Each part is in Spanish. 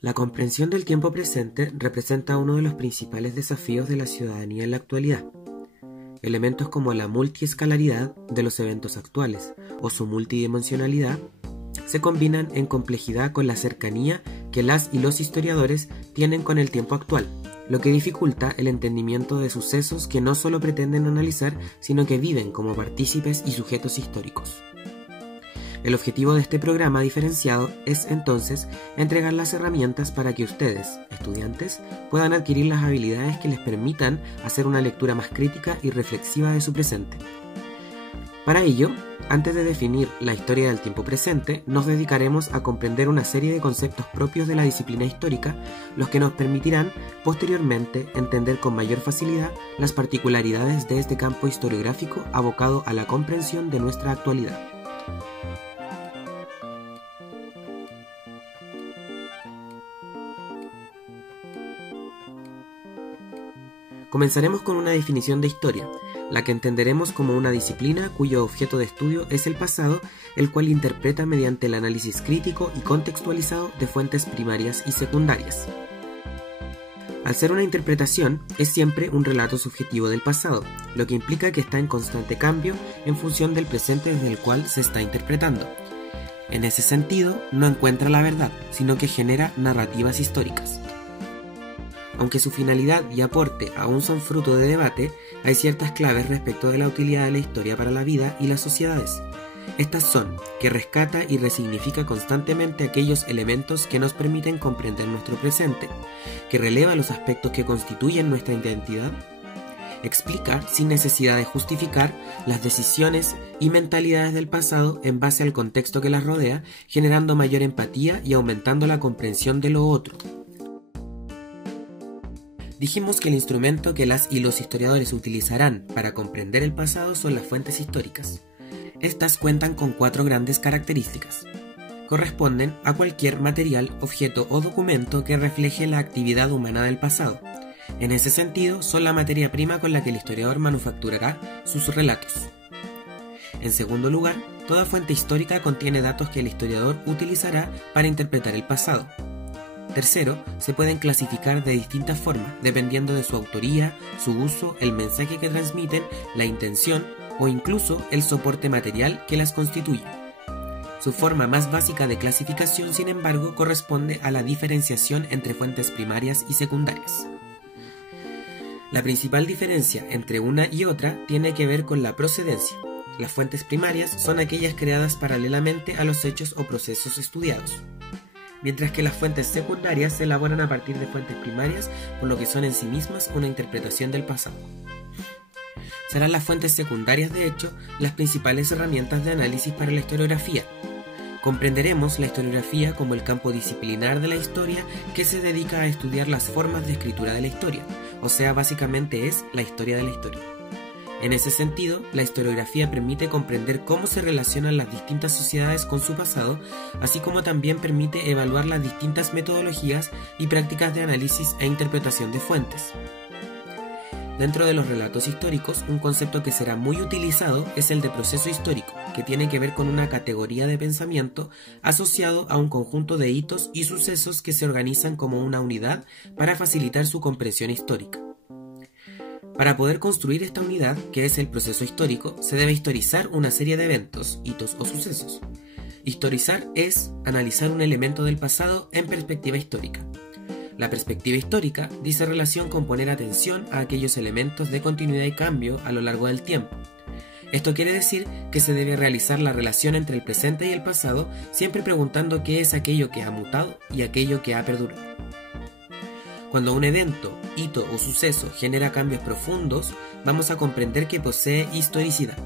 La comprensión del tiempo presente representa uno de los principales desafíos de la ciudadanía en la actualidad. Elementos como la multiescalaridad de los eventos actuales o su multidimensionalidad se combinan en complejidad con la cercanía que las y los historiadores tienen con el tiempo actual, lo que dificulta el entendimiento de sucesos que no solo pretenden analizar, sino que viven como partícipes y sujetos históricos. El objetivo de este programa diferenciado es entonces entregar las herramientas para que ustedes, estudiantes, puedan adquirir las habilidades que les permitan hacer una lectura más crítica y reflexiva de su presente. Para ello, antes de definir la historia del tiempo presente, nos dedicaremos a comprender una serie de conceptos propios de la disciplina histórica, los que nos permitirán, posteriormente, entender con mayor facilidad las particularidades de este campo historiográfico abocado a la comprensión de nuestra actualidad. Comenzaremos con una definición de historia, la que entenderemos como una disciplina cuyo objeto de estudio es el pasado, el cual interpreta mediante el análisis crítico y contextualizado de fuentes primarias y secundarias. Al ser una interpretación, es siempre un relato subjetivo del pasado, lo que implica que está en constante cambio en función del presente desde el cual se está interpretando. En ese sentido, no encuentra la verdad, sino que genera narrativas históricas. Aunque su finalidad y aporte aún son fruto de debate, hay ciertas claves respecto de la utilidad de la historia para la vida y las sociedades. Estas son que rescata y resignifica constantemente aquellos elementos que nos permiten comprender nuestro presente, que releva los aspectos que constituyen nuestra identidad, explica, sin necesidad de justificar, las decisiones y mentalidades del pasado en base al contexto que las rodea, generando mayor empatía y aumentando la comprensión de lo otro. Dijimos que el instrumento que las y los historiadores utilizarán para comprender el pasado son las fuentes históricas. Estas cuentan con 4 grandes características. Corresponden a cualquier material, objeto o documento que refleje la actividad humana del pasado. En ese sentido, son la materia prima con la que el historiador manufacturará sus relatos. En segundo lugar, toda fuente histórica contiene datos que el historiador utilizará para interpretar el pasado. Tercero, se pueden clasificar de distintas formas, dependiendo de su autoría, su uso, el mensaje que transmiten, la intención o incluso el soporte material que las constituye. Su forma más básica de clasificación, sin embargo, corresponde a la diferenciación entre fuentes primarias y secundarias. La principal diferencia entre una y otra tiene que ver con la procedencia. Las fuentes primarias son aquellas creadas paralelamente a los hechos o procesos estudiados, mientras que las fuentes secundarias se elaboran a partir de fuentes primarias, por lo que son en sí mismas una interpretación del pasado. Serán las fuentes secundarias, de hecho, las principales herramientas de análisis para la historiografía. Comprenderemos la historiografía como el campo disciplinar de la historia que se dedica a estudiar las formas de escritura de la historia, o sea, básicamente es la historia de la historia. En ese sentido, la historiografía permite comprender cómo se relacionan las distintas sociedades con su pasado, así como también permite evaluar las distintas metodologías y prácticas de análisis e interpretación de fuentes. Dentro de los relatos históricos, un concepto que será muy utilizado es el de proceso histórico, que tiene que ver con una categoría de pensamiento asociado a un conjunto de hitos y sucesos que se organizan como una unidad para facilitar su comprensión histórica. Para poder construir esta unidad, que es el proceso histórico, se debe historizar una serie de eventos, hitos o sucesos. Historizar es analizar un elemento del pasado en perspectiva histórica. La perspectiva histórica dice relación con poner atención a aquellos elementos de continuidad y cambio a lo largo del tiempo. Esto quiere decir que se debe realizar la relación entre el presente y el pasado, siempre preguntando qué es aquello que ha mutado y aquello que ha perdurado. Cuando un evento, hito o suceso genera cambios profundos, vamos a comprender que posee historicidad,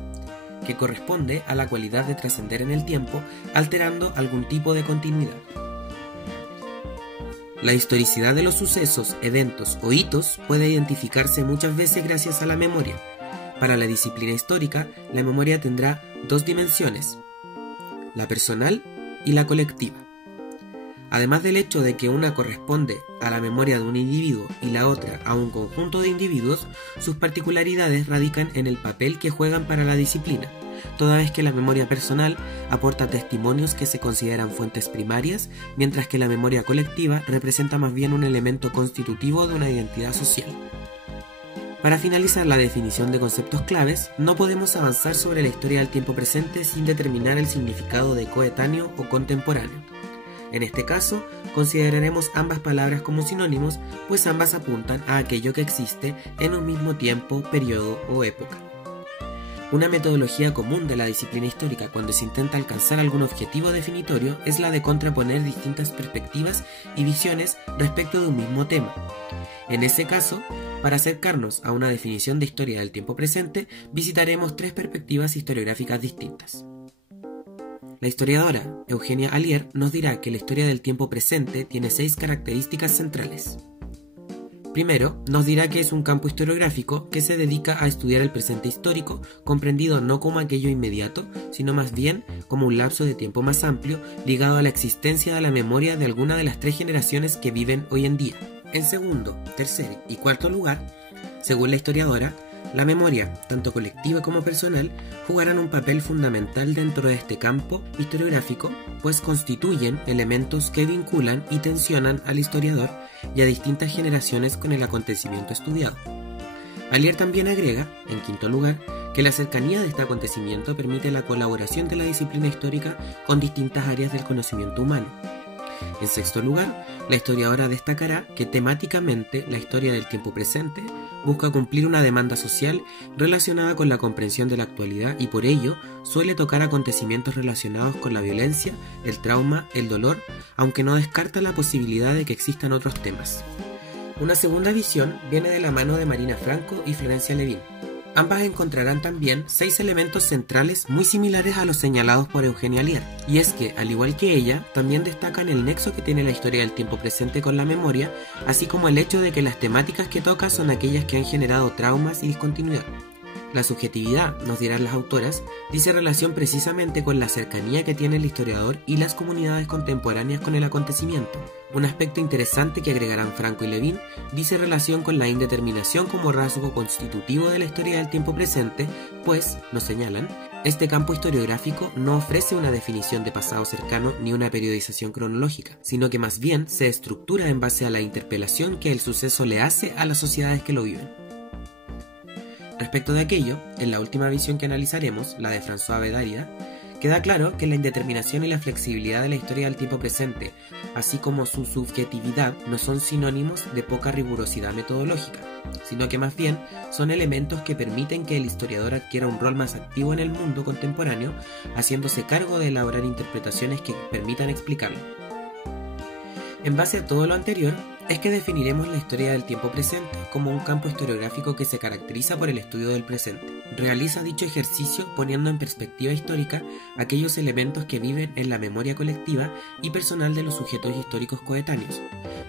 que corresponde a la cualidad de trascender en el tiempo, alterando algún tipo de continuidad. La historicidad de los sucesos, eventos o hitos puede identificarse muchas veces gracias a la memoria. Para la disciplina histórica, la memoria tendrá 2 dimensiones, la personal y la colectiva. Además del hecho de que una corresponde a la memoria de un individuo y la otra a un conjunto de individuos, sus particularidades radican en el papel que juegan para la disciplina. toda vez que la memoria personal aporta testimonios que se consideran fuentes primarias, mientras que la memoria colectiva representa más bien un elemento constitutivo de una identidad social. Para finalizar la definición de conceptos claves, no podemos avanzar sobre la historia del tiempo presente sin determinar el significado de coetáneo o contemporáneo. En este caso, consideraremos ambas palabras como sinónimos, pues ambas apuntan a aquello que existe en un mismo tiempo, periodo o época. Una metodología común de la disciplina histórica cuando se intenta alcanzar algún objetivo definitorio es la de contraponer distintas perspectivas y visiones respecto de un mismo tema. En ese caso, para acercarnos a una definición de historia del tiempo presente, visitaremos tres perspectivas historiográficas distintas. La historiadora Eugenia Allier nos dirá que la historia del tiempo presente tiene 6 características centrales. Primero, nos dirá que es un campo historiográfico que se dedica a estudiar el presente histórico, comprendido no como aquello inmediato, sino más bien como un lapso de tiempo más amplio ligado a la existencia de la memoria de alguna de las 3 generaciones que viven hoy en día. En segundo, tercer y cuarto lugar, según la historiadora, la memoria, tanto colectiva como personal, jugarán un papel fundamental dentro de este campo historiográfico, pues constituyen elementos que vinculan y tensionan al historiador y a distintas generaciones con el acontecimiento estudiado. Allier también agrega, en quinto lugar, que la cercanía de este acontecimiento permite la colaboración de la disciplina histórica con distintas áreas del conocimiento humano. En sexto lugar, la historiadora destacará que temáticamente la historia del tiempo presente busca cumplir una demanda social relacionada con la comprensión de la actualidad y por ello suele tocar acontecimientos relacionados con la violencia, el trauma, el dolor, aunque no descarta la posibilidad de que existan otros temas. Una segunda visión viene de la mano de Marina Franco y Florencia Levin. Ambas encontrarán también 6 elementos centrales muy similares a los señalados por Eugenia Allier, y es que, al igual que ella, también destacan el nexo que tiene la historia del tiempo presente con la memoria, así como el hecho de que las temáticas que toca son aquellas que han generado traumas y discontinuidad. La subjetividad, nos dirán las autoras, dice relación precisamente con la cercanía que tiene el historiador y las comunidades contemporáneas con el acontecimiento. Un aspecto interesante que agregarán Franco y Levin dice relación con la indeterminación como rasgo constitutivo de la historia del tiempo presente, pues, nos señalan, este campo historiográfico no ofrece una definición de pasado cercano ni una periodización cronológica, sino que más bien se estructura en base a la interpelación que el suceso le hace a las sociedades que lo viven. Respecto de aquello, en la última visión que analizaremos, la de François Bédarida, queda claro que la indeterminación y la flexibilidad de la historia del tiempo presente, así como su subjetividad, no son sinónimos de poca rigurosidad metodológica, sino que más bien son elementos que permiten que el historiador adquiera un rol más activo en el mundo contemporáneo, haciéndose cargo de elaborar interpretaciones que permitan explicarlo. En base a todo lo anterior, es que definiremos la historia del tiempo presente como un campo historiográfico que se caracteriza por el estudio del presente. Realiza dicho ejercicio poniendo en perspectiva histórica aquellos elementos que viven en la memoria colectiva y personal de los sujetos históricos coetáneos.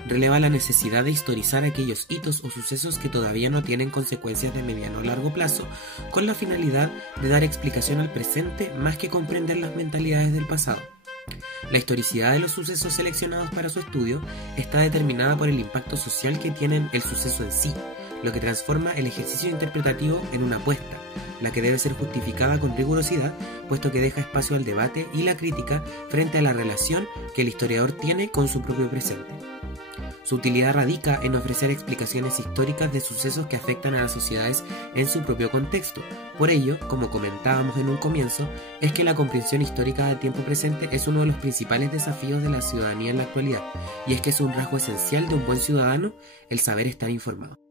Releva la necesidad de historizar aquellos hitos o sucesos que todavía no tienen consecuencias de mediano o largo plazo, con la finalidad de dar explicación al presente más que comprender las mentalidades del pasado. La historicidad de los sucesos seleccionados para su estudio está determinada por el impacto social que tienen el suceso en sí, lo que transforma el ejercicio interpretativo en una apuesta, la que debe ser justificada con rigurosidad, puesto que deja espacio al debate y la crítica frente a la relación que el historiador tiene con su propio presente. Su utilidad radica en ofrecer explicaciones históricas de sucesos que afectan a las sociedades en su propio contexto. Por ello, como comentábamos en un comienzo, es que la comprensión histórica del tiempo presente es uno de los principales desafíos de la ciudadanía en la actualidad, y es que es un rasgo esencial de un buen ciudadano el saber estar informado.